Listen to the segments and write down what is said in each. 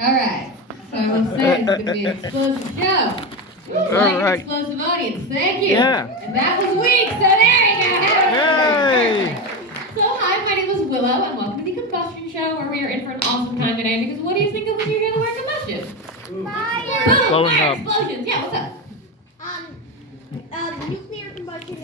Alright, so I will say it's going to be an explosive show. Like an explosive audience. Thank you. Yeah. And that was weak, so there you go. Yay. So hi, my name is Willow, and welcome to the Combustion Show, where we are in for an awesome time today, because what do you think of when you hear the word combustion? Fire! Boom, Blowing fire, up. explosions. Yeah, what's up? Nuclear combustion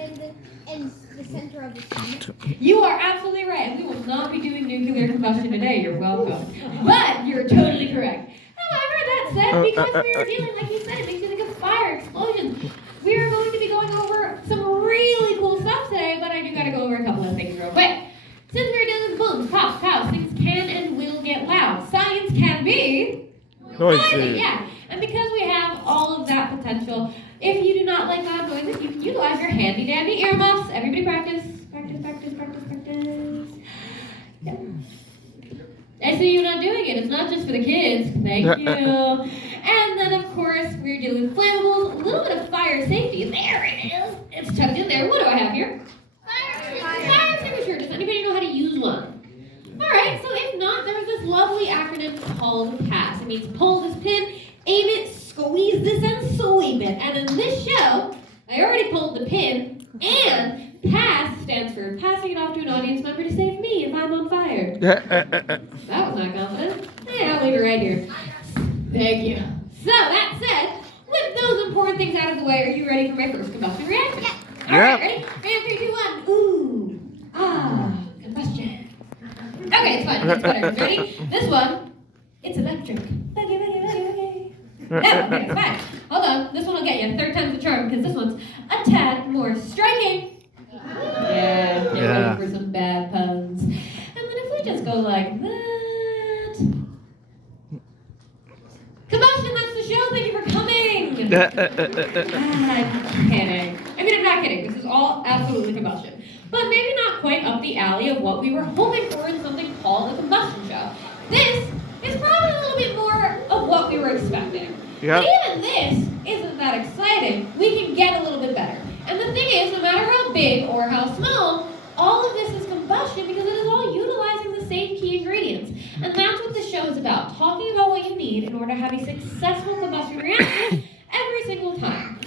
in the center of the sun. You are absolutely right, and we will not be doing nuclear combustion today. You're welcome. But you're totally correct. However, that said, because we are dealing, like you said, it makes you think of fire, explosions. We are going to be going over some really cool stuff today, but I do got to go over a couple of things real quick. Since we're dealing with booms, pops, pows, things can and will get loud. Science can be noisy, yeah. And because we have all of that potential, if you do not like loud noises, you can utilize your handy dandy earmuffs. Everybody practice. Practice, practice, practice, practice. Yep. I see you not doing it. It's not just for the kids. Thank you. And then, of course, we're dealing with flammables, a little bit of fire safety. There it is. It's tucked in there. What do I have here? Fire extinguisher. Does anybody know how to use one? All right. So if not, there's this lovely acronym called PASS. It means pull this pin, aim it, squeeze this, and sweep it. And in this show, I already pulled the pin, and PASS stands for passing it off to an audience member to save me if I'm on fire. That was not confident. Hey, I'll leave it right here. Thank you. So, that said, with those important things out of the way, are you ready for my first combustion reaction? Yeah. All right, ready? 3, 2, 1. Ooh. Ah, combustion. Okay, it's fun. It's better. Ready? This one, it's electric. Boogie, boogie, boogie, boogie. No, okay, it's fine. Hold on. This one will get you. Third time's the charm, because this one's a tad more striking. Yeah, waiting for some bad puns. And then if we just go like that. Combustion, that's the show. Thank you for coming. I'm kidding. I mean, I'm not kidding. This is all absolutely combustion. But maybe not quite up the alley of what we were hoping for in something called a combustion show. This is probably a little bit more of what we were expecting. Yep. But even this isn't that exciting. We can get a little bit better. And the thing is, no matter how big or how small, all of this is combustion because it is all utilizing the same key ingredients. And that's what this show is about, talking about what you need in order to have a successful combustion reaction every single time.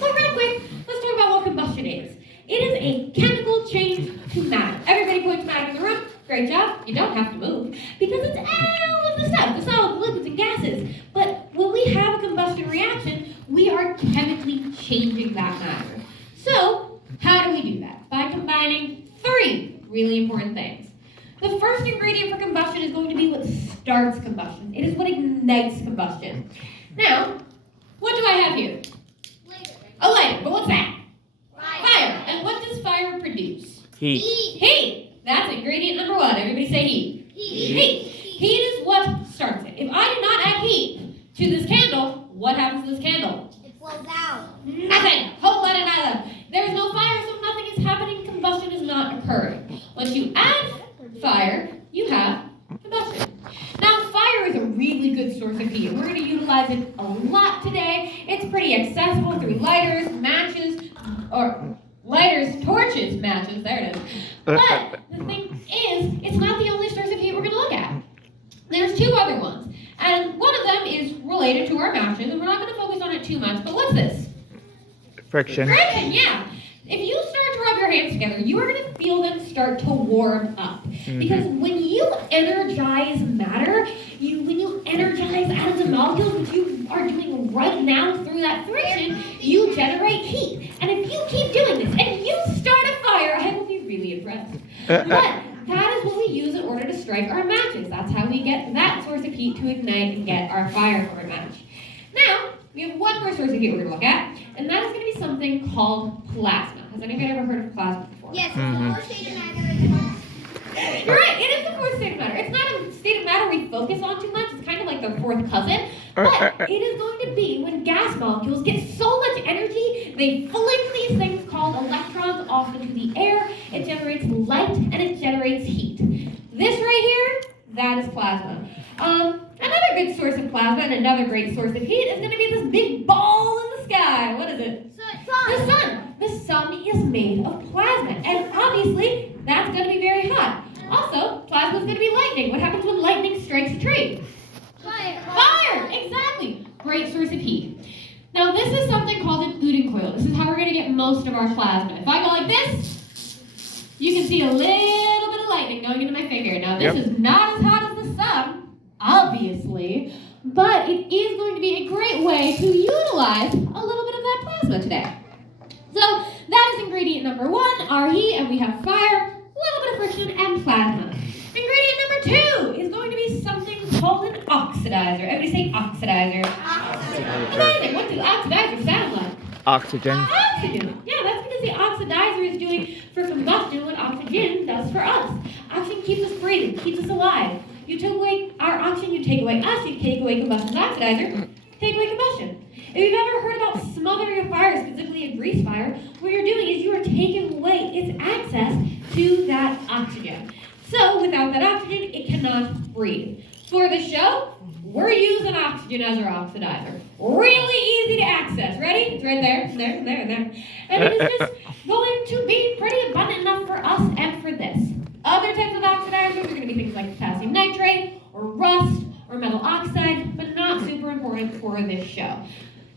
So real quick, let's talk about what combustion is. It is a chemical change to matter. Everybody point to matter in the room. Great job. You don't have to move because it's all of the stuff, the solids, liquids, and gases. But when we have a combustion reaction, we are chemically changing that matter. So, how do we do that? By combining 3 really important things. The first ingredient for combustion is going to be what starts combustion. It is what ignites combustion. Now, what do I have here? A lighter, but what's that? Fire. And what does fire produce? Heat. Heat. That's ingredient number 1. Everybody say heat. Heat. Heat is what starts it. If I do not add heat to this candle, what happens to this candle? It blows out. Nothing. Whole lot of nada. There's no fire, so nothing is happening. Combustion is not occurring. Once you add fire, you have combustion. Now, fire is a really good source of heat. We're going to utilize it a lot today. It's pretty accessible through lighters, matches, torches, matches. There it is. But the thing is, it's not the only source of heat we're going to look at. There's 2 other ones. And one of them is related to our matches, and we're not going to focus on it too much, but what's this? Friction. Friction, yeah. If you start to rub your hands together, you are going to feel them start to warm up. Because when you energize matter, when you energize atoms and molecules, which you are doing right now through that friction, you generate heat. And if you keep doing this, and you start a fire, I will be really impressed. But that is what we use in order to strike our matches. That's how we get that source of heat to ignite and get our fire for a match. Now, we have one more source of heat we're going to look at, and that is going to be something called plasma. Has anybody ever heard of plasma before? Yes, it's the 4th state of matter in the house. You're right, it is the 4th state of matter. It's not a state of matter we focus on too much. It's kind of like the 4th cousin. But it is going to be when gas molecules get so much energy, they fling these things called electrons off into the air. It generates light, and it generates heat. This right here, that is plasma. Another good source of plasma and another great source of heat is going to be this big ball in the sky. What is it? The sun. The sun is made of plasma, and obviously that's going to be very hot. Also, plasma is going to be lightning. What happens when lightning strikes a tree? Fire. great source of heat. Now this is something called an Uden coil. This is how we're going to get most of our plasma. If I go like this, you can see a little bit of lightning going into my finger. Now this is not as hot as the sun, obviously, but it is going to be a great way to utilize a little bit of that plasma today. So that is ingredient number 1, our heat, and we have fire, a little bit of friction, and plasma. Ingredient number 2 is going to be something called an oxidizer. Everybody say oxidizer. Amazing. What does oxidizer sound like? Oxygen. Oxygen. Yeah, that's because the oxidizer is doing for combustion what oxygen does for us. Oxygen keeps us breathing, keeps us alive. You take away our oxygen, you take away us, you take away combustion's oxidizer, take away combustion. If you've ever heard about smothering a fire, specifically a grease fire, what you're doing is you are taking away its access to that oxygen. So without that oxygen, it cannot breathe. For the show, we're using oxygen as our oxidizer. Really easy to access. Ready? It's right there, there. And it is just going to be pretty abundant enough for us and for this. Other types of oxidizers are going to be things like potassium nitrate, or rust, or metal oxide, but not super important for this show.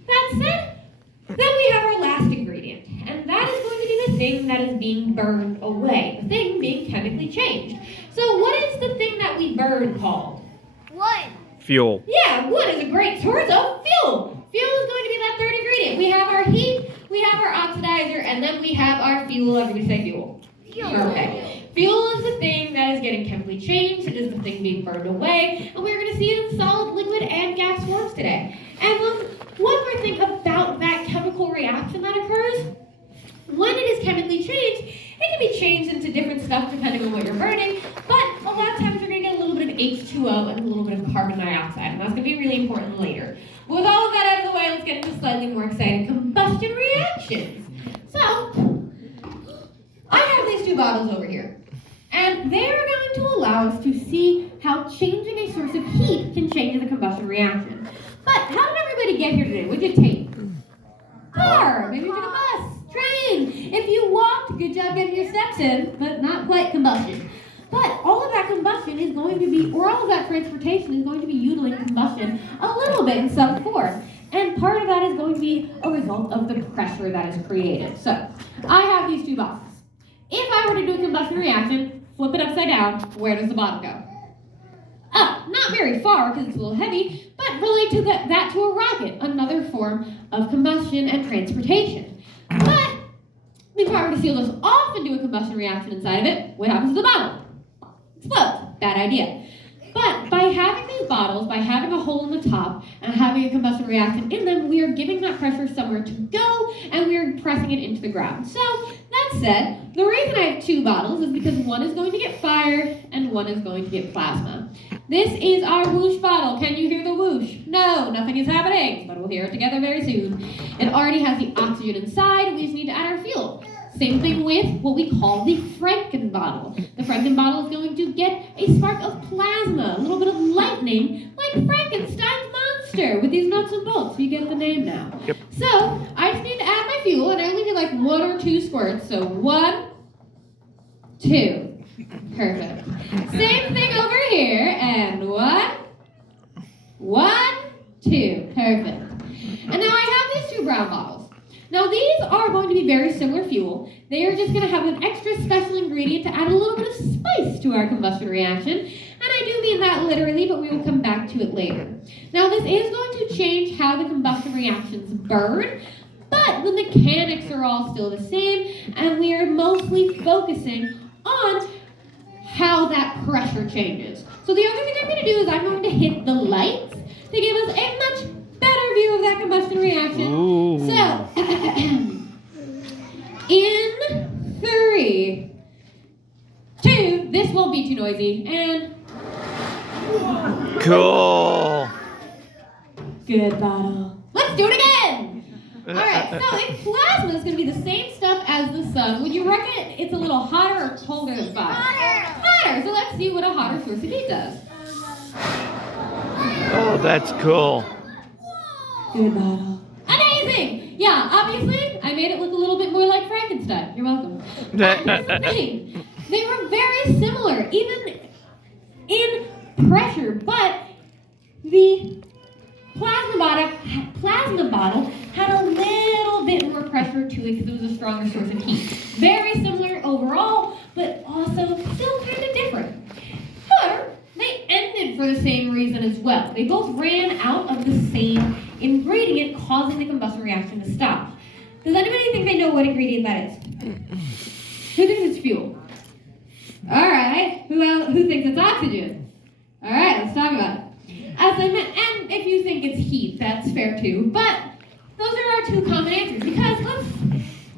That said, then we have our last ingredient, and that is going to be the thing that is being burned away, the thing being chemically changed. So what is the thing that we burn called? Wood. Fuel. Yeah, wood is a great source of fuel. Fuel is going to be that third ingredient. We have our heat, we have our oxidizer, and then we have our fuel. Everybody say fuel. Okay. Fuel is the thing that is getting chemically changed. It is the thing being burned away, and we're going to see it in solid, liquid, and gas forms today. And one more thing about that chemical reaction that occurs, when it is chemically changed, it can be changed into different stuff depending on what you're burning, but a lot of times you're going to get a little bit of H2O and a little bit of carbon dioxide, and that's going to be really important later. But with all of that out of the way, let's get into slightly more exciting combustion reactions. So, I have these 2 bottles over here, and they are going to allow us to see how changing a source of heat can change the combustion reaction. But how did everybody get here today? What did you take? Car. Maybe you took a bus. Train. If you walked, good job getting your steps in, but not quite combustion. But all of that combustion is going to be, or all of that transportation is going to be utilizing combustion a little bit in some form. And part of that is going to be a result of the pressure that is created. So, I have these 2 bottles. If I were to do a combustion reaction, flip it upside down, where does the bottle go? Up. Not very far because it's a little heavy, but relate to that to a rocket, another form of combustion and transportation. But if I were to seal this off and do a combustion reaction inside of it, what happens to the bottle? Explodes. Bad idea. But by having these bottles, by having a hole in the top and having a combustion reaction in them, we are giving that pressure somewhere to go and we are pressing it into the ground. So, that said, the reason I have 2 bottles is because one is going to get fire and one is going to get plasma. This is our whoosh bottle. Can you hear the whoosh? No, nothing is happening, but we'll hear it together very soon. It already has the oxygen inside. We just need to add our fuel. Same thing with what we call the Franken bottle. The Franken bottle is going to get a spark of plasma, a little bit of lightning, like Frankenstein's monster with these nuts and bolts. You get the name now. Yep. So, I just need to add my fuel, and I only need like 1 or 2 squirts. So, 1, 2. Perfect. Same thing over here, and 1, 2. Perfect. And now I have these 2 brown bottles. Now these are going to be very similar fuel. They are just going to have an extra special ingredient to add a little bit of spice to our combustion reaction. And I do mean that literally, but we will come back to it later. Now this is going to change how the combustion reactions burn, but the mechanics are all still the same, and we are mostly focusing on how that pressure changes. So the other thing I'm going to do is I'm going to hit the lights to give us a much better view of that combustion reaction. Ooh. So, in 3, 2, this won't be too noisy, and Cool. good bottle. Let's do it again. All right, so if plasma is going to be the same stuff as the sun, would you reckon it's a little hotter or colder than fire? Hotter. So let's see what a hotter source of heat does. Oh, that's cool. Good bottle. Amazing! Yeah, obviously, I made it look a little bit more like Frankenstein. You're welcome. Here's the thing. They were very similar, even in pressure, but the plasma bottle had a little bit more pressure to it because it was a stronger source of heat. Very similar overall, but also still kind of different. However, they ended for the same reason as well. They both ran out of the same ingredient, causing the combustion reaction to stop. Does anybody think they know what ingredient that is? Who thinks it's fuel? All right. Who thinks it's oxygen? All right, let's talk about it. As I meant, and if you think it's heat, that's fair too. But those are our two common answers. Because let's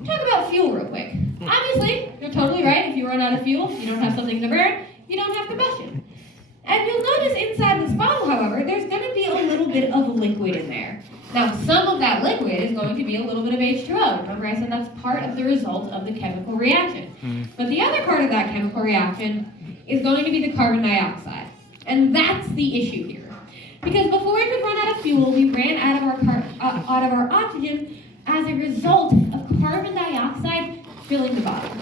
talk about fuel real quick. Obviously, you're totally right. If you run out of fuel, you don't have something to burn, you don't have combustion. And you'll notice inside this bottle, however, there's going to be a little bit of liquid in there. Now, some of that liquid is going to be a little bit of H2O. Remember I said that's part of the result of the chemical reaction. But the other part of that chemical reaction is going to be the carbon dioxide. And that's the issue here. Because before we could run out of fuel, we ran out of our oxygen as a result of carbon dioxide filling the bottle.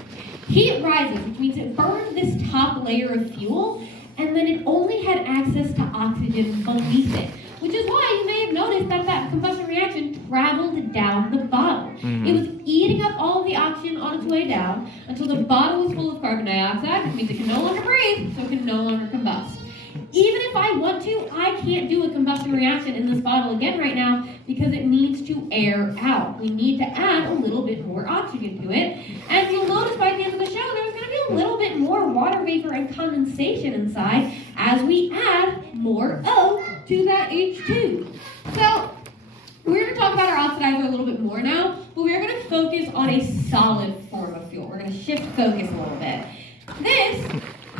Heat rises, which means it burned this top layer of fuel, and then it only had access to oxygen beneath it. Which is why you may have noticed that combustion reaction traveled down the bottle. It was eating up all of the oxygen on its way down until the bottle was full of carbon dioxide, which means it can no longer breathe, so it can no longer combust. Even if I want to, I can't do a combustion reaction in this bottle again right now because it needs to air out. We need to add a little bit more oxygen to it. And you'll notice by the end of the show, there's going to be a little bit more water vapor and condensation inside as we add more O to that H2. So, we're going to talk about our oxidizer a little bit more now, but we're going to focus on a solid form of fuel. We're going to shift focus a little bit. This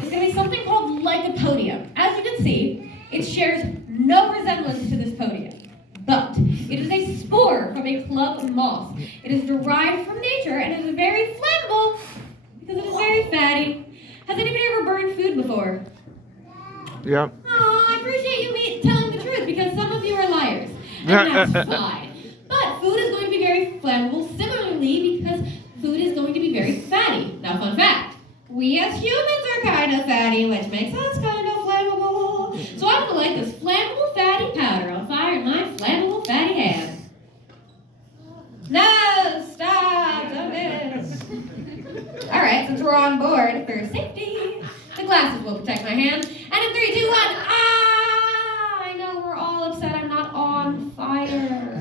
is going to be something called lycopodium. As you can see, it shares no resemblance to this podium, but it is a spore from a club moss. It is derived from nature and it is very flammable because it is very fatty. Has anybody ever burned food before? Yep. Oh, I appreciate you telling the truth because some of you are liars, and that's fine. But food is going to be very flammable similarly because food is going to be very fatty. Now, fun fact. We as humans are kind of fatty, which makes us kind of flammable. So I'm going to light this flammable fatty powder on fire in my flammable fatty hand. No, stop, don't do this. All right, since we're on board for safety, the glasses will protect my hand. And in 3, 2, 1, I know we're all upset I'm not on fire.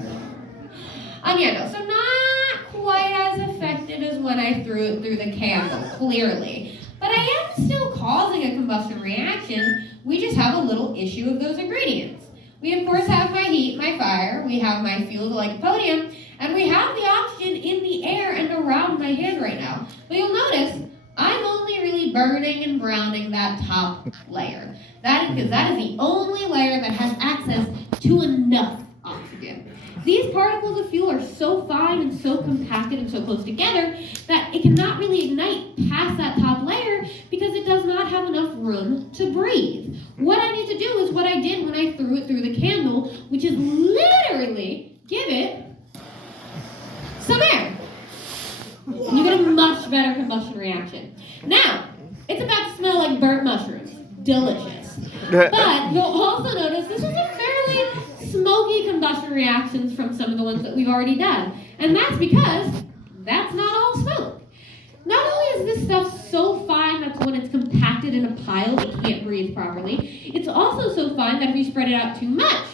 No, so not quite as effective as when I threw it through the candle, clearly. But I am still causing a combustion reaction. We just have a little issue of those ingredients. We, of course, have my heat, my fire. We have my fuel, the lycopodium. And we have the oxygen in the air and around my hand right now. But you'll notice I'm only really burning and browning that top layer. Because that is the only layer that has access to enough oxygen. These particles of fuel are so fine and so compacted and so close together that it cannot really ignite past that top layer because it does not have enough room to breathe. What I need to do is what I did when I threw it through the candle, which is literally give it some air. And you get a much better combustion reaction. Now, it's about to smell like burnt mushrooms. Delicious. But you'll also notice this is a fairly smoky combustion reactions from some of the ones that we've already done. And that's because that's not all smoke. Not only is this stuff so fine that when it's compacted in a pile, it can't breathe properly, it's also so fine that if you spread it out too much,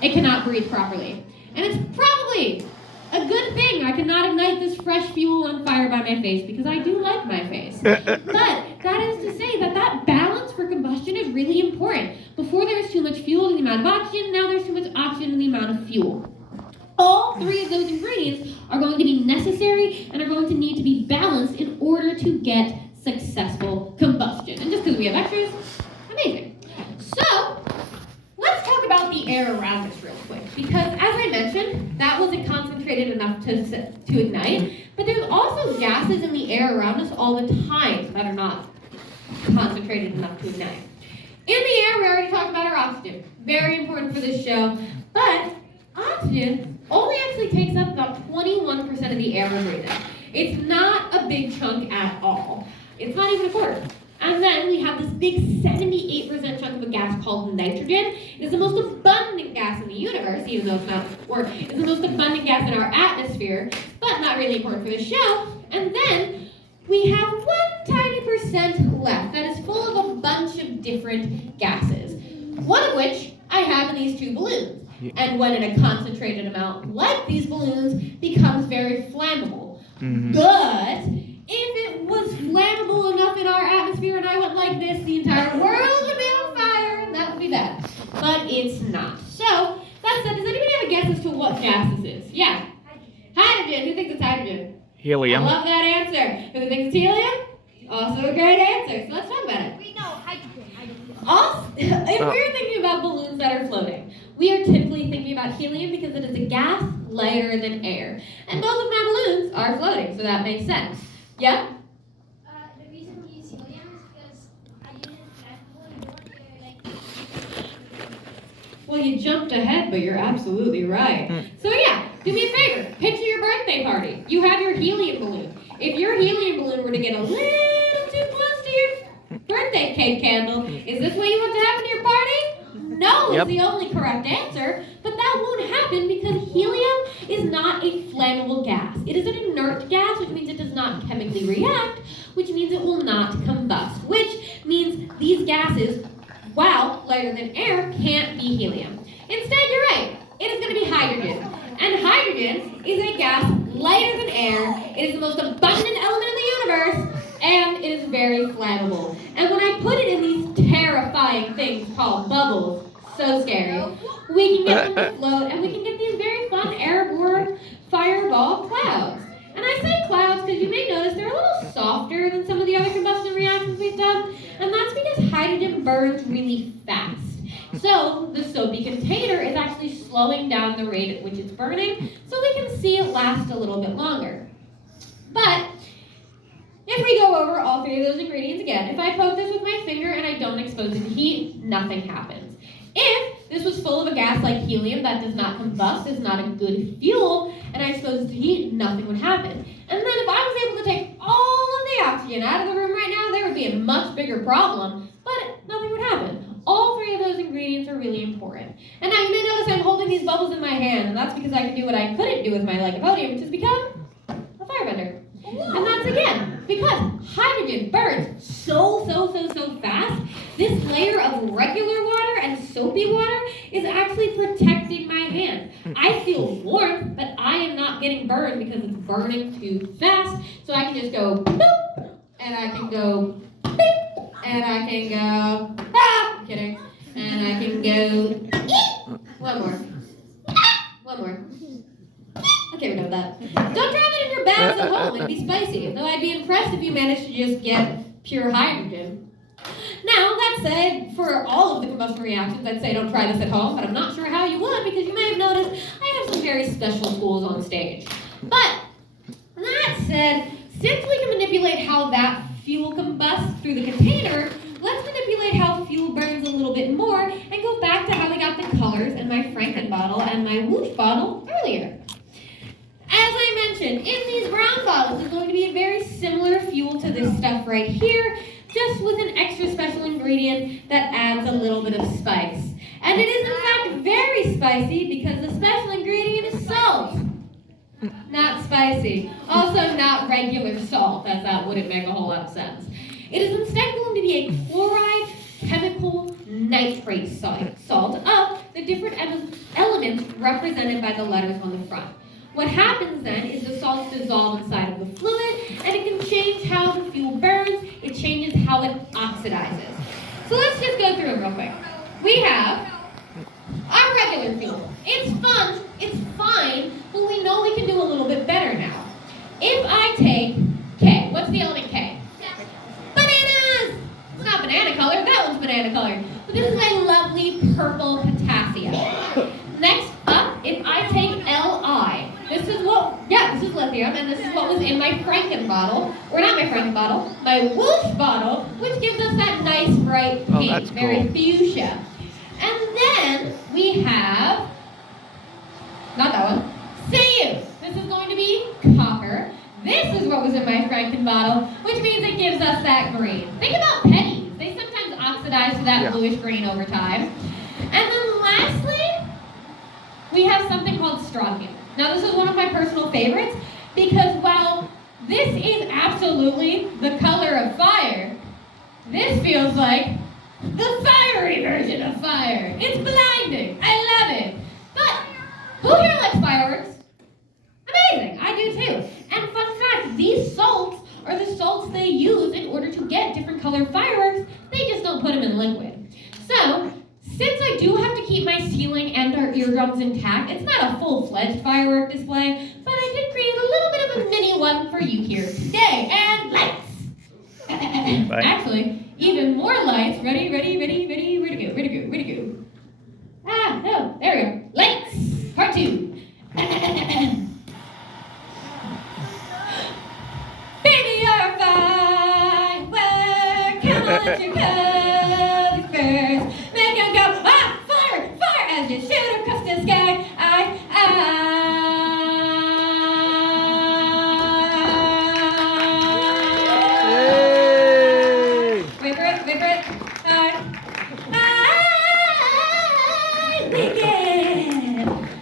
it cannot breathe properly. And it's probably a good thing I cannot ignite this fresh fuel on fire by my face because I do like my face. But that is to say that balance for combustion is really important. Before there was too much fuel in the amount of oxygen, now there's too much oxygen in the amount of fuel. All 3 of those ingredients are going to be necessary and are going to need to be balanced in order to get successful combustion. And just because we have extras, amazing. So, let's talk about the air around us real quick, because as I mentioned, that wasn't concentrated enough to ignite, but there's also gases in the air around us all the time that are not concentrated enough to ignite. In the air, we already talked about our oxygen. Very important for this show, but oxygen only actually takes up about 21% of the air we're breathing. It's not a big chunk at all. It's not even a quarter. And then we have this big 78% chunk of a gas called nitrogen. It is the most abundant gas gas in the universe, even though it's not, or is the most abundant gas in our atmosphere, but not really important for the show. And then we have 1 tiny percent left that is full of a bunch of different gases. One of which I have in these 2 balloons. And when in a concentrated amount like these balloons, becomes very flammable. But if it was flammable enough in our atmosphere and I went like this, the entire world would be on fire, and that would be bad. But it's not. So, that said, does anybody have a guess as to what gas this is? Yeah. Hydrogen. Who thinks it's hydrogen? Helium. I love that answer. Who thinks it's helium? Also a great answer. So let's talk about it. We know hydrogen. Also, if we're thinking about balloons that are floating, we are typically thinking about helium because it is a gas lighter than air. And both of my balloons are floating, so that makes sense. Yeah? The reason we use helium is because hydrogen is flammable and you want to Well, you jumped ahead, but you're absolutely right. So yeah, do me a favor. Picture your birthday party. You have your helium balloon. If your helium balloon were to get a little too close to your birthday cake candle, is this what you want to happen to your party? No, is the only correct answer, but that won't happen because helium is not a flammable gas. It is an inert gas, which means it does not chemically react, which means it will not combust, which means these gases, while lighter than air, can't be helium. Instead, you're right, it is going to be hydrogen. And hydrogen is a gas lighter than air. It is the most abundant element in the universe, and it is very flammable. And when I put it in these terrifying things called bubbles, so scary, we can get them to float, and we can get these very fun airborne fireball clouds. And I say clouds because you may notice they're a little softer than some of the other combustion reactions we've done, and that's because hydrogen burns really fast. So the soapy container is actually slowing down the rate at which it's burning, so we can see it last a little bit longer. But if we go over all 3 of those ingredients again, if I poke this with my finger and I don't expose it to heat, nothing happens. If this was full of a gas like helium that does not combust, is not a good fuel, and I expose it to heat, nothing would happen. And then if I was able to take all of the oxygen out of the room right now, there would be a much bigger problem, but nothing would happen. All 3 of those ingredients are really important. And now you may notice I'm holding these bubbles in my hand, and that's because I can do what I couldn't do with my lycopodium, which is become a firebender. And that's again, because hydrogen burns so fast, this layer of regular water and soapy water is actually protecting my hand. I feel warmth, but I am not getting burned because it's burning too fast. So I can just go boop, and I can go beep, and I can go, I'm kidding, and I can go eep. One more. One more. Okay, we're done with that. Don't try that in your bags at home. It'd be spicy. Though I'd be impressed if you managed to just get pure hydrogen. Now, that said, for all of the combustion reactions, I'd say don't try this at home, but I'm not sure how you would because you may have noticed I have some very special tools on stage. But, that said, since we can manipulate how that fuel combusts through the container, let's manipulate how fuel burns a little bit more and go back to how we got the colors in my Franken bottle and my whoosh bottle earlier. As I mentioned, in these brown bottles is going to be a very similar fuel to this stuff right here, just with an extra special ingredient that adds a little bit of spice. And it is in fact very spicy because the special ingredient is salt. Not spicy. Also not regular salt, as that wouldn't make a whole lot of sense. It is instead going to be a chloride chemical nitrate salt of the different elements represented by the letters on the front. What happens then is the salts dissolve inside of the fluid, and it can change how the fuel burns. It changes how it oxidizes. So let's just go through it real quick. We have our regular fuel. It's fun, it's fine, but we know we can do a little bit better now. If I take K, what's the element K? Bananas! It's not banana color, that one's banana color. But this is a lovely purple potassium. Next up, if I take Li, this is lithium, and this is what was in my Franken bottle, or not my Franken bottle, my whoosh bottle, which gives us that nice bright pink, that's very cool. fuchsia. And then we have, not that one, Cu. This is going to be copper. This is what was in my Franken bottle, which means it gives us that green. Think about pennies. They sometimes oxidize to that bluish green over time. And then lastly, Now this is one of my personal favorites because while this is absolutely the color of fire, this feels like the fiery version of fire. It's blinding. I love it. But who here likes fireworks? Amazing. I do too. And fun fact, these salts are the salts they use in order to get different colored fireworks. They just don't put them in liquid. So, since I do have to keep my ceiling and our eardrums intact, it's not a full-fledged firework display, but I did create a little bit of a mini one for you here today. And lights! Actually, even more lights. Ready, where to go? Ah, no, there we go. Lights! Part 2. Baby, you're a firework. Come on, let your colors burst. Make them go, ah, fire, fire, as you shoot across the sky. Wait for it.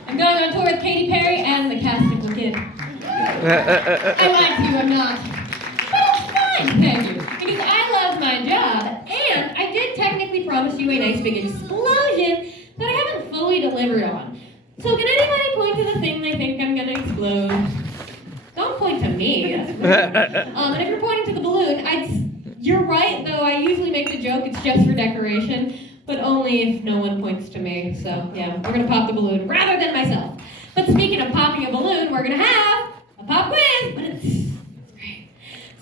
I'm going on tour with Katy Perry and the Casticle Kid. I lied to you, I'm not. But it's fine, thank you. Because I love my job, and I did technically promise you a nice big explosion that I haven't fully delivered on. So can anybody point to the thing they think I'm gonna explode? Don't point to me, that's weird. And if you're pointing to the balloon, you're right, though I usually make the joke it's just for decoration, but only if no one points to me. So yeah, we're gonna pop the balloon rather than myself. But speaking of popping a balloon, we're gonna have a pop quiz, but it's great.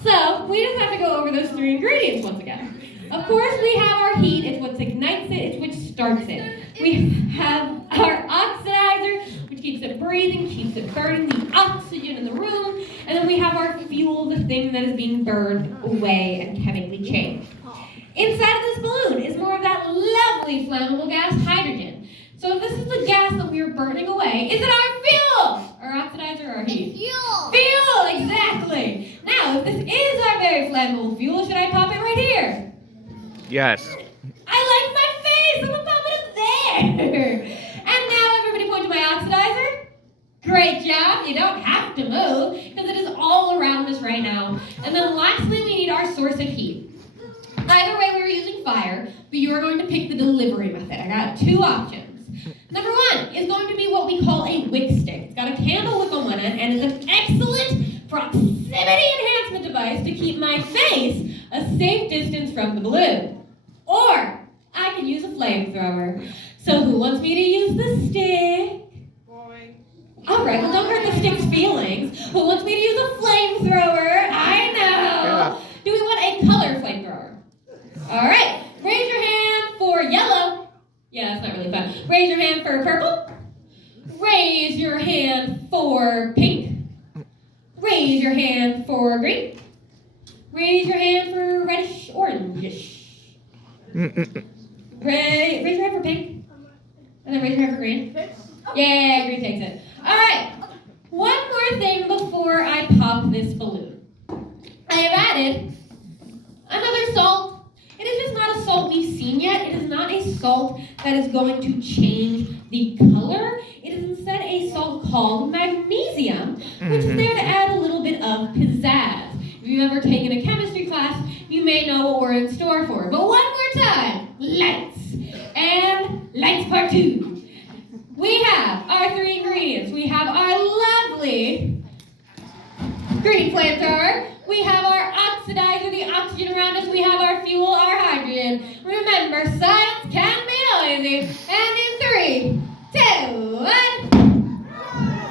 So we just have to go over those 3 ingredients once again. Of course, we have our heat, it's what ignites it, it's what starts it. We have our oxidizer, which keeps it breathing, keeps it burning the oxygen in the room, and then we have our fuel, the thing that is being burned away and chemically changed. Inside of this balloon is more of that lovely flammable gas, hydrogen. So if this is the gas that we are burning away, is it our fuel? Our oxidizer or our heat? Fuel. Fuel, exactly. Now, if this is our very flammable fuel, should I pop it right here? Yes. I like my face, I'm gonna pop it up there. And now everybody point to my oxidizer. Great job, you don't have to move, because it is all around us right now. And then lastly, we need our source of heat. Either way, we're using fire, but you are going to pick the delivery method. I got 2 options. Number 1 is going to be what we call a wick stick. It's got a candle wick on one end and is an excellent proximity enhancement device to keep my face a safe distance from the balloon. Or I can use a flamethrower. So who wants me to use the stick? All right, well, don't hurt the stick's feelings. Who wants me to use a flamethrower? I know. Yeah. Do we want a color flamethrower? All right, raise your hand for yellow. Yeah, that's not really fun. Raise your hand for purple. Raise your hand for pink. Raise your hand for green. Raise your hand for reddish, orangish. Raise your hand for pink. And then raise your hand for green. Yeah, green takes it. All right, one more thing before I pop this balloon. I have added another salt. It is just not a salt we've seen yet. It is not a salt that is going to change the color. It is instead a salt called magnesium, which is there to add a little bit of pizzazz. If you've ever taken a chemistry class, you may know what we're in store for. But one more time, lights. And lights part 2. We have our 3 ingredients. We have our lovely green flamethrower. We have our oxidizer, the oxygen around us. We have our fuel, our hydrogen. Remember, science can be noisy. And in 3, 2, 1.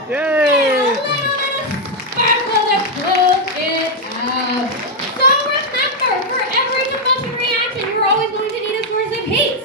Yay! And a little sparkle to close it out. So remember, for every combustion reaction, you're always going to need a source of heat.